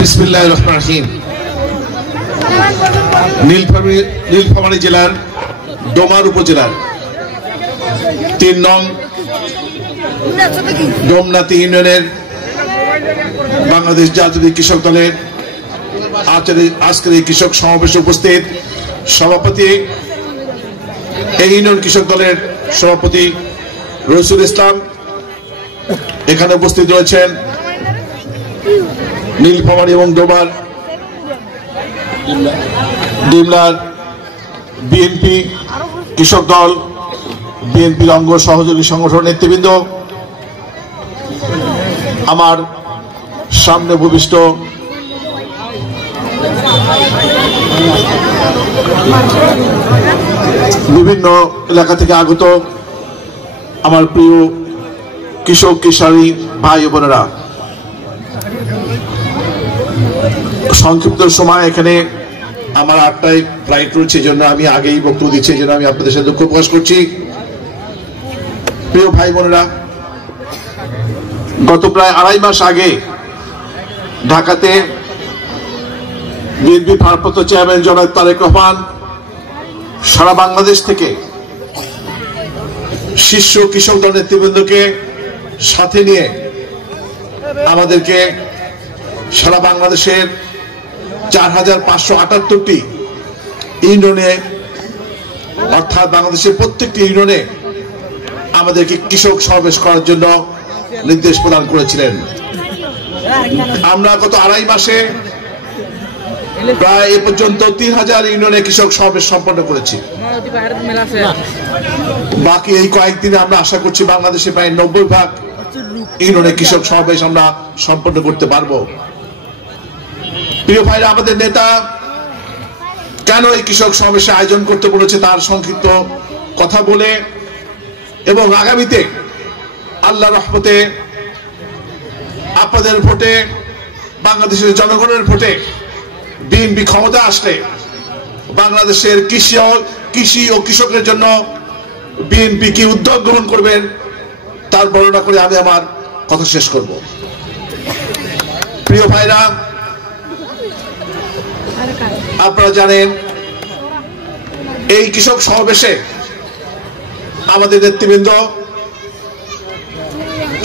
বিসমিল্লাহির রহমানির রহিম। নীলফামারী জেলার ডোমার উপজেলার ৩ নং ডোমনাথী ইউনিয়নের বাংলাদেশ জাতীয় কৃষক দলের আজকের এই কৃষক সমাবেশে উপস্থিত সভাপতি, এই ইউনিয়ন কৃষক দলের সভাপতি রসুল ইসলাম, এখানে উপস্থিত রয়েছেন নীলফামারী এবং ডোমার ডিমলার বিএনপি কৃষক দল, বিএনপির অঙ্গ সহযোগী সংগঠন নেতৃবৃন্দ, আমার সামনে ভূমিষ্ঠ বিভিন্ন এলাকা থেকে আগত আমার প্রিয় কৃষক কিশোরী ভাই বোনেরা, সংক্ষিপ্ত সময় এখানে আমার 8টায় ফ্লাইট রয়েছে, এই জন্য আমি আগেই বক্তব্য দিচ্ছি, এই জন্য আমি আপনাদের সাথে দুঃখ প্রকাশ করছি। প্রিয় ভাই বোনেরা, গত প্রায় 2.5 মাস আগে ঢাকাতে বিএনপি ভারপ্রাপ্ত চেয়ারম্যান জনাব তারেক রহমান সারা বাংলাদেশ থেকে শীর্ষ কৃষক দল নেতৃবৃন্দকে সাথে নিয়ে আমাদেরকে সারা বাংলাদেশের 4578টি ইউনিয়নে, অর্থাৎ বাংলাদেশের প্রত্যেকটি ইউনিয়নে আমাদেরকে কৃষক সমাবেশ করার জন্য নির্দেশ প্রদান করেছিলেন। আমরা গত 2.5 মাসে প্রায় এ পর্যন্ত 3000 ইউনিয়নে কৃষক সমাবেশ সম্পন্ন করেছি। বাকি এই কয়েকদিনে আমরা আশা করছি বাংলাদেশে প্রায় 90% ইউনিয়নে কৃষক সমাবেশ আমরা সম্পন্ন করতে পারবো। প্রিয় ভাইরা, আমাদের নেতা কেন এই কৃষক সমাবেশে আয়োজন করতে বলেছে তার সংক্ষিপ্ত কথা বলে, এবং আগামীতে আল্লাহর রহমতে আপনাদের ভোটে, বাংলাদেশের জনগণের ভোটে বিএনপি ক্ষমতা আসলে বাংলাদেশের কৃষি ও কৃষকের জন্য বিএনপি কি উদ্যোগ গ্রহণ করবেন তার বর্ণনা করে আমি আমার কথা শেষ করব। প্রিয় ভাইরা, আপনারা জানেন এই কৃষক সমাবেশে আমাদের নেতৃবৃন্দ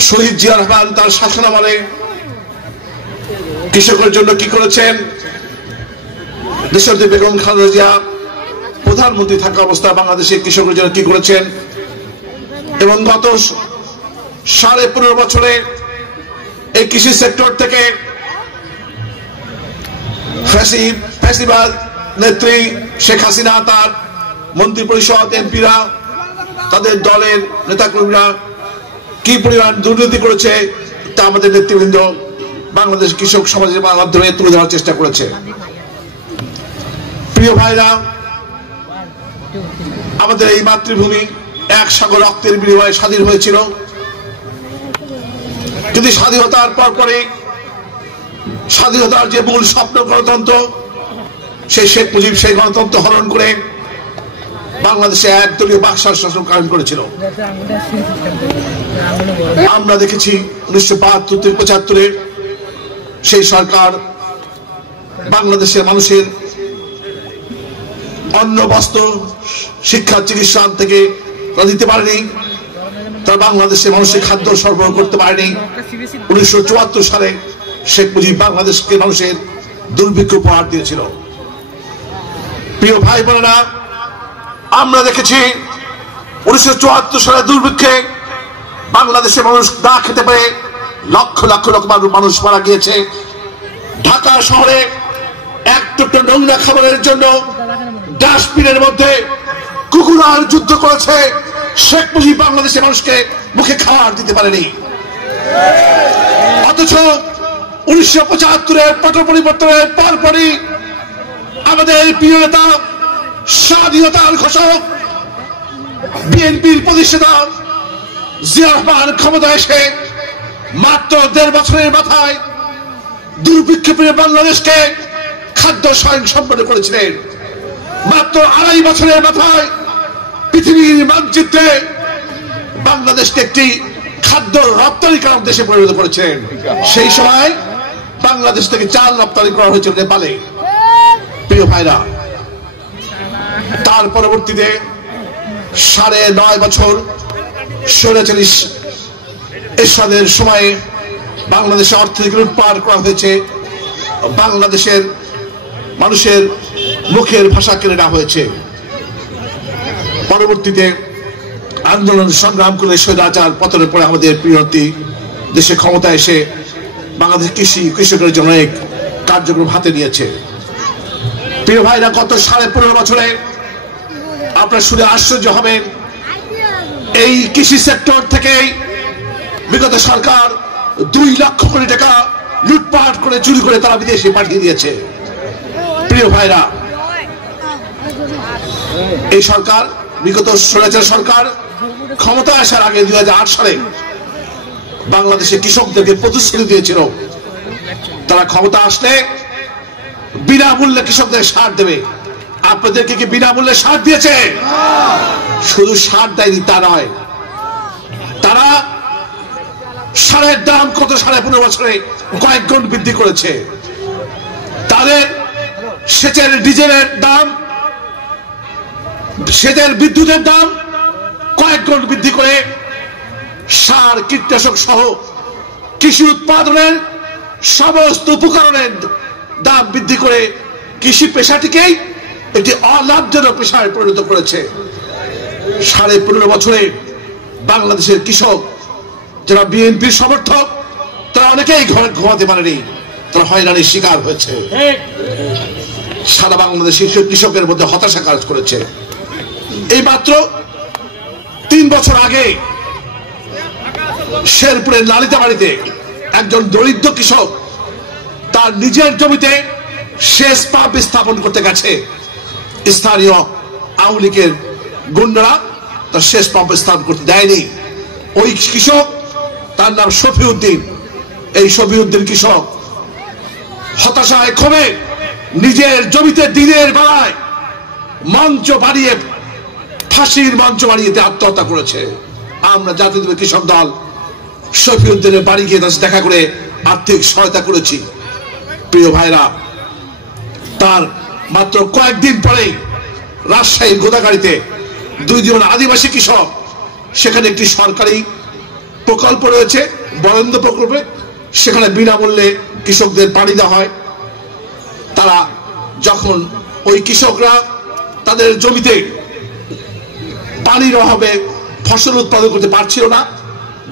শহীদ জিয়া রহমান তার শাসনামলে কৃষকের জন্য কি করেছেন, দেশনেত্রী বেগম খালেদা জিয়া প্রধানমন্ত্রী থাকা অবস্থায় বাংলাদেশের কৃষকের জন্য কি করেছেন, এবং গত 15.5 বছরে এই কৃষি সেক্টর থেকে ফ্যাসিবাদ নেত্রী শেখ হাসিনা, তার মন্ত্রী পরিষদ, এমপিরা, তাদের দলের নেতাকর্মীরা কি পরিমাণ দুর্নীতি করেছে তা আমাদের নেতৃবৃন্দ বাংলাদেশ কৃষক সমাজের মাধ্যমে তুলে ধরার চেষ্টা করেছে। প্রিয় ভাইরা, আমাদের এই মাতৃভূমি 1 সাগর রক্তের বিনিময়ে স্বাধীন হয়েছিল, কিন্তু স্বাধীনতার পরপরে স্বাধীনতার যে মূল স্বপ্ন গণতন্ত্র, সেই শেখ মুজিব সেই গণতন্ত্র হরণ করে বাংলাদেশে একদলীয় বাকশাল শাসন কায়েম করেছিল। আমরা দেখেছি 1972-75 সেই সরকার বাংলাদেশের মানুষের অন্ন, বস্ত্র, শিক্ষা, চিকিৎসা থেকে দিতে পারেনি, তারা বাংলাদেশের মানুষের খাদ্য সরবরাহ করতে পারেনি। 1974 সালে শেখ মুজিব বাংলাদেশকে মানুষের দুর্ভিক্ষ উপহার দিয়েছিল। প্রিয় ভাই বোনেরা, আমরা দেখেছি 1974 সালে দুর্ভিক্ষে বাংলাদেশের মানুষ না খেতে পেরে লক্ষ লক্ষ মানুষ মারা গিয়েছে। ঢাকা শহরে এক টুকরো নোংরা খাবারের জন্য ডাস্টবিনের মধ্যে কুকুরার যুদ্ধ করেছে। শেখ মুজিব বাংলাদেশের মানুষকে মুখে খাবার দিতে পারেনি। অথচ 1975-এর পট পরিবর্তনের পরপরই আমাদের প্রিয় নেতা, স্বাধীনতার ঘোষক, বিএনপির প্রতিষ্ঠাতা জিয়া রহমান ক্ষমতা এসে মাত্র 1.5 বছরের মাথায় দুর্ভিক্ষে পীড়িত বাংলাদেশকে খাদ্য স্বয়ংসম্পন্ন করেছিলেন। মাত্র 2.5 বছরের মাথায় পৃথিবীর মানচিত্রে বাংলাদেশকে একটি খাদ্য রপ্তানিকারক দেশে পরিণত করেছেন। সেই সময় বাংলাদেশ থেকে চাল রপ্তানি করা হয়েছিল নেপালে। প্রিয় ভাইরা, তার পরবর্তীতে 9.5 বছর স্বৈরাচারী এরশাদের সময়ে বাংলাদেশে অর্থনৈতিক লুটপাট করা হয়েছে, বাংলাদেশের মানুষের মুখের ভাষা কেড়ে নেওয়া হয়েছে। পরবর্তীতে আন্দোলন সংগ্রাম করে স্বৈরাচার পতনের পরে আমাদের প্রিয়তি দেশে ক্ষমতা এসে বাংলাদেশ কৃষকের জন্য এক কার্যক্রম হাতে নিয়েছে। প্রিয় ভাইরা, গত 15.5 বছরে আপনারা শুনে আশ্চর্য হবেন, এই কৃষি সেক্টর থেকে বিগত সরকার 2 লক্ষ কোটি টাকা লুটপাট করে চুরি করে তারা বিদেশে পাঠিয়ে দিয়েছে। প্রিয় ভাইরা, এই সরকার বিগত স্বৈরাচার সরকার ক্ষমতা আসার আগে 2008 সালে বাংলাদেশে কৃষকদেরকে প্রতিশ্রুতি দিয়েছিল তারা ক্ষমতা আসলে বিনামূল্যে কৃষকদের সার দেবে। আপনাদেরকে কি বিনামূল্যে সার দিয়েছে? শুধু সার দেয়নি তা নয়, তারা সারের দাম কত 15.5 বছরে কয়েক গুণ বৃদ্ধি করেছে। তাদের সেচের ডিজেলের দাম, সেচের বিদ্যুতের দাম কয়েক গুণ বৃদ্ধি করে সার কীটনাশক সহ কৃষি উৎপাদনের সমস্ত উপকরণের দাম বৃদ্ধি করে কৃষি পেশাটিকেই একটি অলাভজনক পেশায় পরিণত করেছে। 15.5 বছরে বাংলাদেশের কৃষক যারা বিএনপির সমর্থক তারা অনেকেই ঘরে ঘুমাতে পারেনি, তারা হয়রানির শিকার হয়েছে। সারা বাংলাদেশের কৃষকের মধ্যে হতাশা কাজ করেছে। এই মাত্র 3 বছর আগে শেরপুরের লালিতাবাড়িতে একজন দরিদ্র কৃষক তার নিজের জমিতে সেচ পাম্প স্থাপন করতে গেছে, স্থানীয় আওয়ামী লীগের গুন্ডারা তার সেচ পাম্প স্থাপন করতে দেয়নি। ওই কৃষক, তার নাম শফিউদ্দিন, এই শফিউদ্দিন কৃষক হতাশায় ক্ষোভে নিজের জমিতে দিনের বেলায় মঞ্চ বানিয়ে, ফাঁসির মঞ্চ বানিয়ে আত্মহত্যা করেছে। আমরা জাতীয় কৃষক দল শফিউদ্দিনের বাড়ি গিয়ে তার দেখা করে আর্থিক সহায়তা করেছি। প্রিয় ভাইরা, তার মাত্র কয়েকদিন পরে রাজশাহীর গোদাগাড়িতে 2 জন আদিবাসী কৃষক, সেখানে একটি সরকারি প্রকল্প রয়েছে বরেন্দ্র প্রকল্পে, সেখানে বিনামূল্যে কৃষকদের পানি দেওয়া হয়। তারা যখন ওই কৃষকরা তাদের জমিতে পানির অভাবে ফসল উৎপাদন করতে পারছিল না,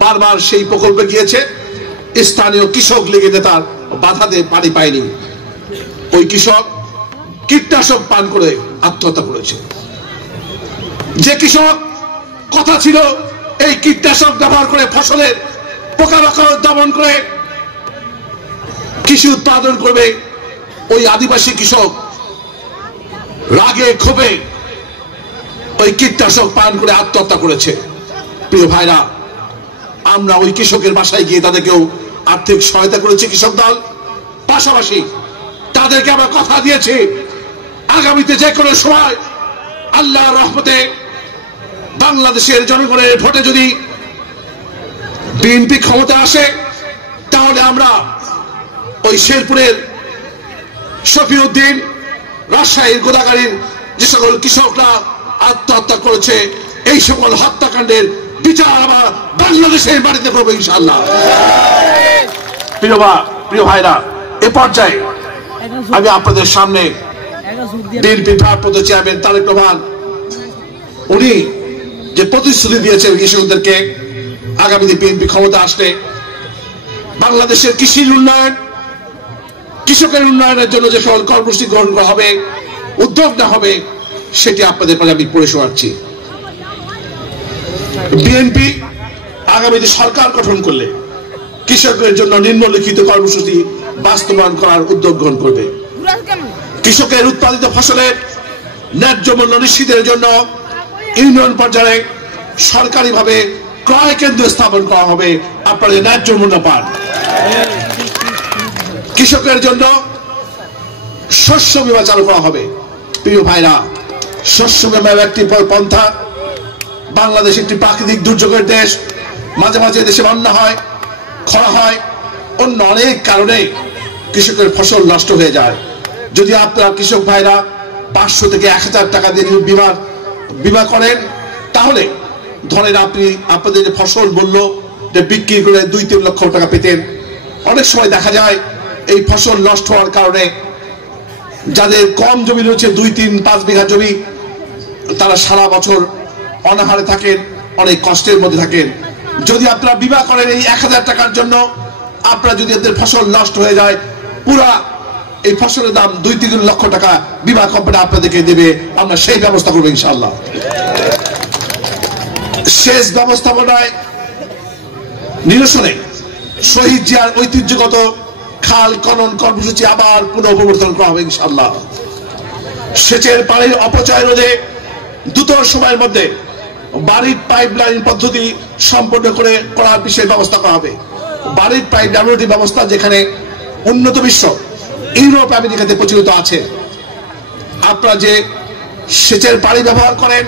বারবার সেই প্রকল্পে গিয়েছে, স্থানীয় কৃষক লীগের নেতার বাধাতে পানি পায়নি। ওই কৃষক কীটনাশক পান করে আত্মহত্যা করেছে। যে কৃষক কথা ছিল এই কীটনাশক ব্যবহার করে ফসলের পোকামাকড় দমন করে কৃষি উৎপাদন করবে, ওই আদিবাসী কৃষক রাগে ক্ষোভে ওই কীটনাশক পান করে আত্মহত্যা করেছে। প্রিয় ভাইরা, আমরা ওই কৃষকের বাসায় গিয়ে তাদেরকেও আর্থিক সহায়তা করেছি কৃষক দল। পাশাপাশি তাদেরকে আমরা কথা দিয়েছি আগামীতে যে কোনো সময় আল্লাহর রহমতে বাংলাদেশের জনগণের ভোটে যদি বিএনপি ক্ষমতা আসে তাহলে আমরা ওই শেরপুরের শফিউদ্দিন, রাজশাহীর গোদাগাড়ির যে সকল কৃষকরা আত্মহত্যা করেছে এই সকল হত্যাকাণ্ডের বিচার আমরা বাংলাদেশের বাড়িতে করবো ইনশাআল্লাহ। প্রিয় ভাইরা, এ পর্যায়ে আমি আপনাদের সামনে বিএনপি ভারপ্রাপ্ত চেয়ারম্যান তারেক রহমান উনি যে প্রতিশ্রুতি দিয়েছেন কৃষকদেরকে আগামীতে বিএনপি ক্ষমতা আসলে বাংলাদেশের কৃষির উন্নয়ন, কৃষকের উন্নয়নের জন্য যে সকল কর্মসূচি গ্রহণ করা হবে, উদ্যোগ নেওয়া হবে, সেটি আপনাদের মাঝে আমি পড়ে শোনাচ্ছি। বিএনপি আগামীতে সরকার গঠন করলে কৃষকের জন্য নিম্নলিখিত কর্মসূচি বাস্তবায়ন করার উদ্যোগ গ্রহণ করবে। কৃষকের উৎপাদিত ফসলের ন্যায্য মূল্য নিশ্চিতের জন্য ইউনিয়ন পর্যায়ে সরকারিভাবে ক্রয় কেন্দ্র স্থাপন করা হবে, আপনারা ন্যায্য মূল্য পান। কৃষকের জন্য শস্য বীমা চালু করা হবে। প্রিয় ভাইরা, শস্য বীমা একটি পন্থা। বাংলাদেশ একটি প্রাকৃতিক দুর্যোগের দেশ, মাঝে মাঝে দেশে বন্যা হয়, খরা হয়, অন্য অনেক কারণে কৃষকের ফসল নষ্ট হয়ে যায়। যদি আপনারা কৃষক ভাইরা 500 থেকে 1000 টাকা দিয়ে বিমা করেন, তাহলে ধরেন আপনি আপনাদের যে ফসল মূল্য বিক্রি করে 2-3 লক্ষ টাকা পেতেন। অনেক সময় দেখা যায় এই ফসল নষ্ট হওয়ার কারণে যাদের কম জমি রয়েছে 2-3-5 বিঘা জমি, তারা সারা বছর অনাহারে থাকেন, অনেক কষ্টের মধ্যে থাকেন। যদি আপনারা বিমা করেন এই 1000 টাকার জন্য, আপনারা যদি আপনাদের ফসল নষ্ট হয়ে যায়, পুরা এই ফসলের দাম 2-3 লক্ষ টাকা বিমা কোম্পানি আপনাদেরকে দেবে। আমরা সেই ব্যবস্থা করবো ইনশাআল্লাহ। সেচ ব্যবস্থাপনায় নিরসনে শহীদ জিয়ার ঐতিহ্যগত খাল খনন কর্মসূচি আবার পুনঃপ্রবর্তন করা হবে ইনশাআল্লাহ। সেচের পানির অপচয় রোধে দ্রুত সময়ের মধ্যে বাড়ির পাইপলাইন পদ্ধতি সম্পন্ন করার বিষয়ে ব্যবস্থা করা হবে। বাড়ির পাইপলাইন ব্যবস্থা যেখানে উন্নত বিশ্ব ইউরোপ আমেরিকাতে প্রচলিত আছে। আপনারা যে সেচের পানি ব্যবহার করেন,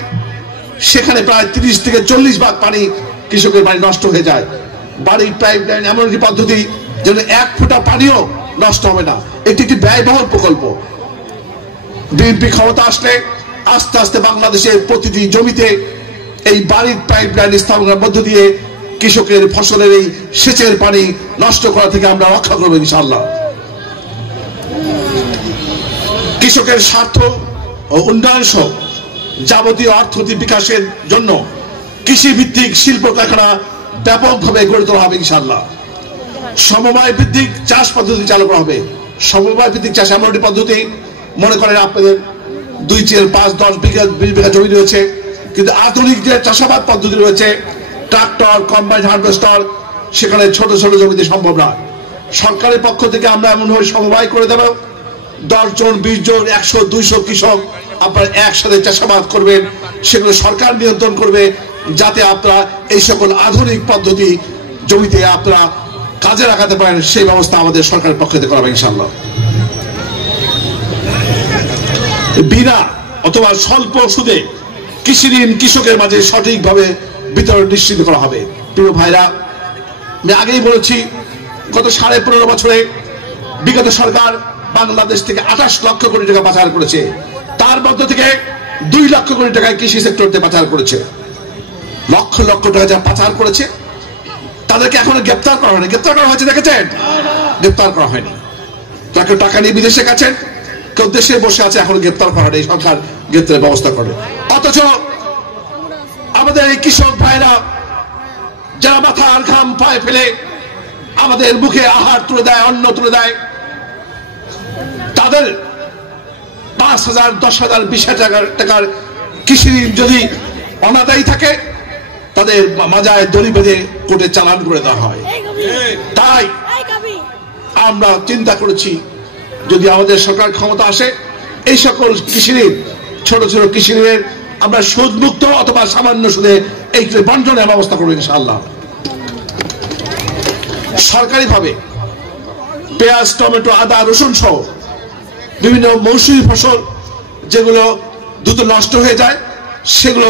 সেখানে প্রায় 30 থেকে 40 ভাগ পানি কৃষকের পানি নষ্ট হয়ে যায়। বাড়ির পাইপলাইন এমন একটি পদ্ধতি যেন 1 ফোঁটা পানিও নষ্ট হবে না। এটি একটি ব্যয়বহুল প্রকল্প। বিএনপি ক্ষমতা আসলে আস্তে আস্তে বাংলাদেশের প্রতিটি জমিতে এই বাড়ির পাইপলাইন স্থাপনের মধ্য দিয়ে কৃষকের ফসলের এই সেচের পানি নষ্ট করা থেকে আমরা রক্ষা করবো ইনশাআল্লাহ। কৃষকের স্বার্থ ও উন্নয়ন সহ যাবতীয় অর্থনৈতিক বিকাশের জন্য কৃষি ভিত্তিক শিল্প কারখানা ব্যাপকভাবে গড়ে তোলা হবে ইনশাআল্লাহ। সমবায় ভিত্তিক চাষ পদ্ধতি চালু করা হবে। সমবায় ভিত্তিক চাষ এমন একটি পদ্ধতি, মনে করেন আপনাদের 2, 4, 5, 10 বিঘা 20 বিঘা জমি রয়েছে, কিন্তু আধুনিক যে চাষাবাদ পদ্ধতি রয়েছে, ট্রাক্টর, কম্বাইন হারভেস্টার, সেখানে ছোট ছোট জমিতে সম্ভব না। সরকারের পক্ষ থেকে আমরা এমনভাবে সমবায় করে দেব, 10 জন, 20 জন, 100, 200 কৃষক আপনারা একসাথে চাষাবাদ করবেন। সেগুলো সরকার নিয়ন্ত্রণ করবে, যাতে আপনারা এই সকল আধুনিক পদ্ধতি জমিতে আপনারা কাজে লাগাতে পারেন। সেই ব্যবস্থা আমাদের সরকারের পক্ষ থেকে করা হবে ইনশাআল্লাহ। বিনা অথবা স্বল্প সুদে কৃষি ঋণ কৃষকের মাঝে সঠিকভাবে বিতরণ নিশ্চিত করা হবে। প্রিয় ভাইরা, আমি আগেই বলেছি, গত 15.5 বছরে বিগত সরকার বাংলাদেশ থেকে 28 লক্ষ কোটি টাকা পাচার করেছে। তার মধ্য থেকে 2 লক্ষ কোটি টাকা কৃষি সেক্টরতে পাচার করেছে। লক্ষ লক্ষ টাকা যা পাচার করেছে, তাদেরকে এখনো গ্রেপ্তার করা হয়নি। গ্রেপ্তার করা হয়েছে দেখেছেন? গ্রেপ্তার করা হয়নি। তাকে টাকা নিয়ে বিদেশে গেছেন, কেউ দেশে বসে আছে, এখনো গ্রেপ্তার করা হয়নি। সরকার গ্রেপ্তারের ব্যবস্থা করে। অথচ আমাদের এই কৃষক ভাইরা যারা মাথা আর ঘাম পায়ে ফেলে আমাদের মুখে আহার তুলে দেয়, অন্ন তুলে দেয়, তাদের 5,000, 10,000, 20,000 টাকার কৃষি ঋণ যদি অনাদায়ী থাকে, তাদের মাজায় দড়ি বেঁধে কোর্টে চালান করে দেওয়া হয়। তাই আমরা চিন্তা করেছি, যদি আমাদের সরকার ক্ষমতা আসে, এই সকল কৃষি ঋণ, ছোট ছোট কৃষি ঋণের আমরা সুদ মুক্ত অথবা সামান্য সুদে এই বন্টনের ব্যবস্থা করবো ইনশাআল্লাহ। সরকারিভাবে পেঁয়াজ, টমেটো, আদা, রসুন সহ বিভিন্ন মৌসুমী ফসল যেগুলো দ্রুত নষ্ট হয়ে যায়, সেগুলো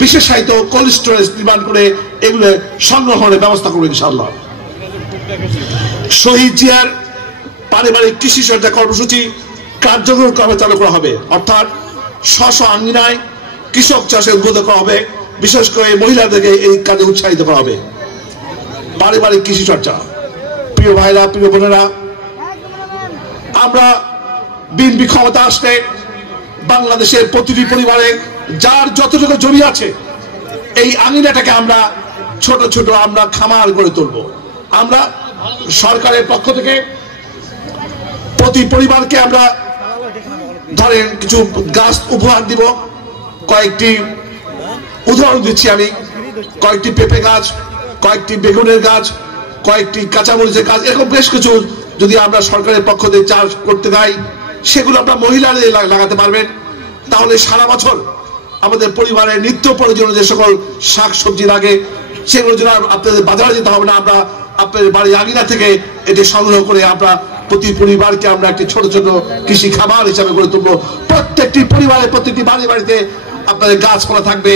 বিশেষায়িত কোল্ড স্টোরেজ নির্মাণ করে এগুলো সংগ্রহণের ব্যবস্থা করবো ইনশাআল্লাহ। শহীদ জিয়ার পারিবারিক কৃষি চর্চা কর্মসূচি কার্যকরভাবে চালু করা হবে, অর্থাৎ স্ব আঙ্গিনায় কৃষক চাষে উদ্বুদ্ধ করা হবে। বিশেষ করে মহিলাদেরকে এই কাজে উৎসাহিত করা হবে। পারিবারিক কৃষি চর্চা। প্রিয় ভাইরা, প্রিয় বোনেরা, আমরা বিএনপি ক্ষমতা আসলে বাংলাদেশের প্রতিটি পরিবারে যার যতটুকু জমি আছে, এই আঙিনাটাকে আমরা ছোট ছোট আমরা খামার গড়ে তুলব। আমরা সরকারের পক্ষ থেকে প্রতি পরিবারকে আমরা ধরেন কিছু গাছ উপহার দিব। কয়েকটি উদাহরণ দিচ্ছি আমি, কয়েকটি পেঁপে গাছ, কয়েকটি বেগুনের গাছ, কয়েকটি কাঁচামরিচের গাছ, এরকম বেশ কিছু যদি আমরা সরকারের পক্ষ থেকে চাষ করতে যাই, সেগুলো আমরা মহিলাদের লাগাতে পারবেন। তাহলে সারা বছর আমাদের পরিবারের নিত্য প্রয়োজনীয় যে সকল শাক সবজি লাগে, সেগুলো যেন আপনাদের বাজারে যেতে হবে না, আমরা আপনাদের বাড়ির আঙিনা থেকে এটি সংগ্রহ করে আমরা প্রতি পরিবারকে আমরা একটি ছোট ছোট কৃষি খাবার হিসাবে গড়ে তুলবো। প্রত্যেকটি পরিবারে, প্রত্যেকটি বাড়িতে আপনাদের গাছপালা থাকবে,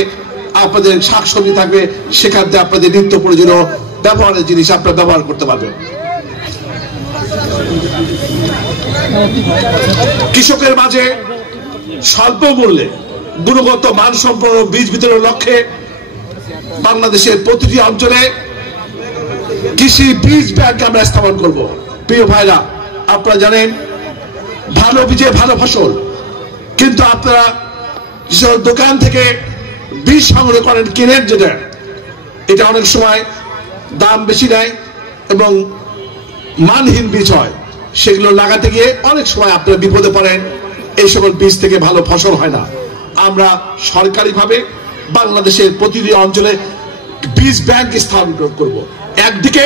আপনাদের শাকসবজি থাকবে, সেখান থেকে আপনাদের নিত্য প্রয়োজনীয় ব্যবহারের জিনিস আপনারা ব্যবহার করতে পারবেন। কৃষকের মাঝে স্বল্প মূল্যে গুণগত মানসম্পন্ন বীজ বিতরণের লক্ষ্যে বাংলাদেশের প্রতিটি অঞ্চলে কৃষি বীজ ব্যাংক আমরা স্থাপন করব। প্রিয় ভাইরা, আপনারা জানেন ভালো বীজে ভালো ফসল, কিন্তু আপনারা দোকান থেকে বীজ সংগ্রহ করেন, কিনেন, যেটা এটা অনেক সময় দাম বেশি নেয় এবং মানহীন বীজ হয়। সেগুলো লাগাতে গিয়ে অনেক সময় আপনারা বিপদে পড়েন, এই সকল বীজ থেকে ভালো ফসল হয় না। আমরা সরকারিভাবে বাংলাদেশের প্রতিটি অঞ্চলে বীজ ব্যাংক স্থাপন করব। একদিকে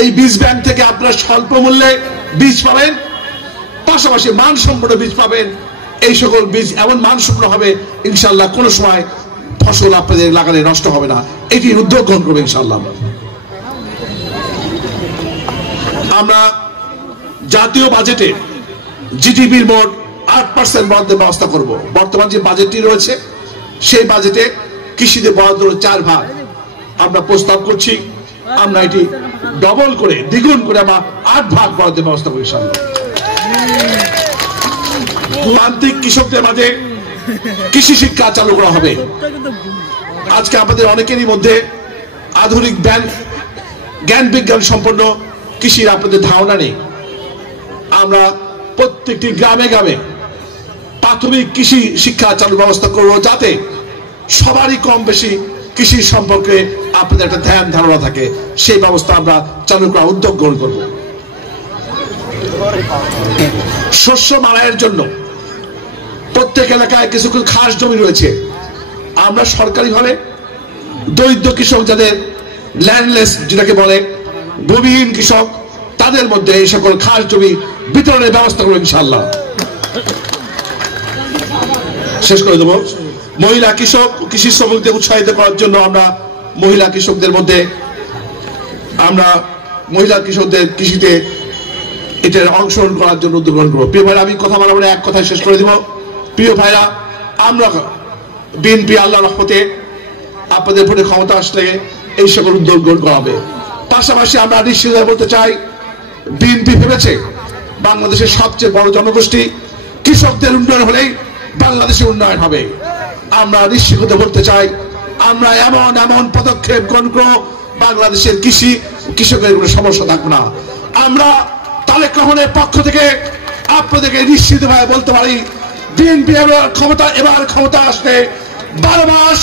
এই বীজ ব্যাংক থেকে আপনারা স্বল্প মূল্যে বীজ পাবেন, পাশাপাশি মানসম্পন্ন বীজ পাবেন। এই সকল বীজ এমন মানসম্পন্ন হবে ইনশাল্লাহ কোনো সময় ফসল আপনাদের লাগালে নষ্ট হবে না। এটি উদ্যোগ গ্রহণ করবে ইনশাল্লাহ। আমরা জাতীয় বাজেটে জিডিপির মোট 8% বরাদ্দের ব্যবস্থা করব। বর্তমান যে বাজেটটি রয়েছে সেই বাজেটে কৃষিতে বরাদ্দ 4 ভাগ আমরা প্রস্তাব করছি। আমরা এটি ডবল করে, দ্বিগুণ করে আমরা 8 ভাগ বরাদ্দের ব্যবস্থা করি ইনশাআল্লাহ। প্রান্তিক কৃষকদের মাঝে কৃষি শিক্ষা চালু করা হবে। আজকে আমাদের অনেকেরই মধ্যে আধুনিক জ্ঞান বিজ্ঞান সম্পন্ন কৃষির আপনাদের ধারণা নেই। আমরা প্রত্যেকটি গ্রামে গ্রামে প্রাথমিক কৃষি শিক্ষা চালু ব্যবস্থা করব, যাতে সবারই কম বেশি কৃষি সম্পর্কে আপনাদের একটা ধ্যান ধারণা থাকে। সেই ব্যবস্থা আমরা চালু করার উদ্যোগ গ্রহণ করব। শস্য মাড়াইয়ের জন্য প্রত্যেক এলাকায় কিছু কিছু খাস জমি রয়েছে। আমরা সরকারিভাবে দরিদ্র কৃষক, যাদের ল্যান্ডলেস যেটাকে বলে, ভূমিহীন কৃষক, তাদের মধ্যে এই সকল খাস জমি বিতরণের ব্যবস্থা করবো ইনশাআল্লাহ। শেষ করে দেব। মহিলা কৃষক, কৃষি শ্রমিকদের উৎসাহিত করার জন্য আমরা মহিলা কৃষকদের মধ্যে মহিলা কৃষকদের কৃষিতে এটার অংশগ্রহণ করার জন্য উদ্যোগ গ্রহণ করবো। প্রিয় ভাইরা, আমি কথা বলা বলে এক কথায় শেষ করে দিব। প্রিয় ভাইরা, আমরা বিএনপি আল্লাহর রহমতে আপনাদের ভোটে ক্ষমতা আসলে এই সকল উদ্যোগ গ্রহণ করা হবে। পাশাপাশি আমরা নিশ্চিত বলতে চাই, বিএনপি ভেবেছে বাংলাদেশের সবচেয়ে বড় জনগোষ্ঠী, কৃষকদের উন্নয়ন হলেই বাংলাদেশের উন্নয়ন হবে। আমরা নিশ্চিত বলতে চাই, আমরা এমন এমন পদক্ষেপ গ্রহণ করব বাংলাদেশের কৃষকের কোনো সমস্যা থাকবে না। আমরা তারেক রহমানের পক্ষ থেকে আপনাদেরকে নিশ্চিতভাবে বলতে পারি, বিএনপি এবার ক্ষমতা আসলে 12 মাস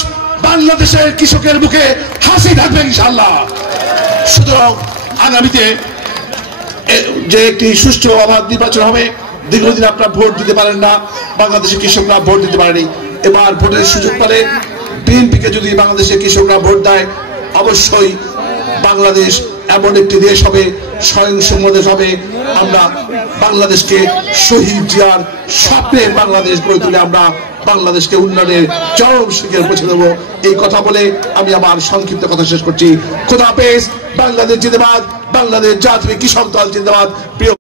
বাংলাদেশের কৃষকের মুখে হাসি থাকবে ইনশাআল্লাহ। সুতরাং আগামীতে যে একটি সুষ্ঠু অবাধ নির্বাচন হবে। দীর্ঘদিন আপনারা ভোট দিতে পারেন না, বাংলাদেশের কৃষকরা ভোট দিতে পারেনি। এবার ভোটের সুযোগ পেলে বিএনপিকে যদি বাংলাদেশের কৃষকরা ভোট দেয়, অবশ্যই বাংলাদেশ এমন একটি দেশ হবে, স্বয়ংসম্পূর্ণ দেশ হবে। আমরা বাংলাদেশকে শহীদ জিয়ার স্বপ্নের বাংলাদেশ গড়ে তুলে আমরা বাংলাদেশকে উন্নয়নের চরম শিখরে পৌঁছে দেবো। এই কথা বলে আমি আমার সংক্ষিপ্ত কথা শেষ করছি। খোদা হাফেজ। বাংলাদেশ জিন্দাবাদ। বাংলাদেশ জাতীয় কৃষক দল জিন্দাবাদ। প্রিয়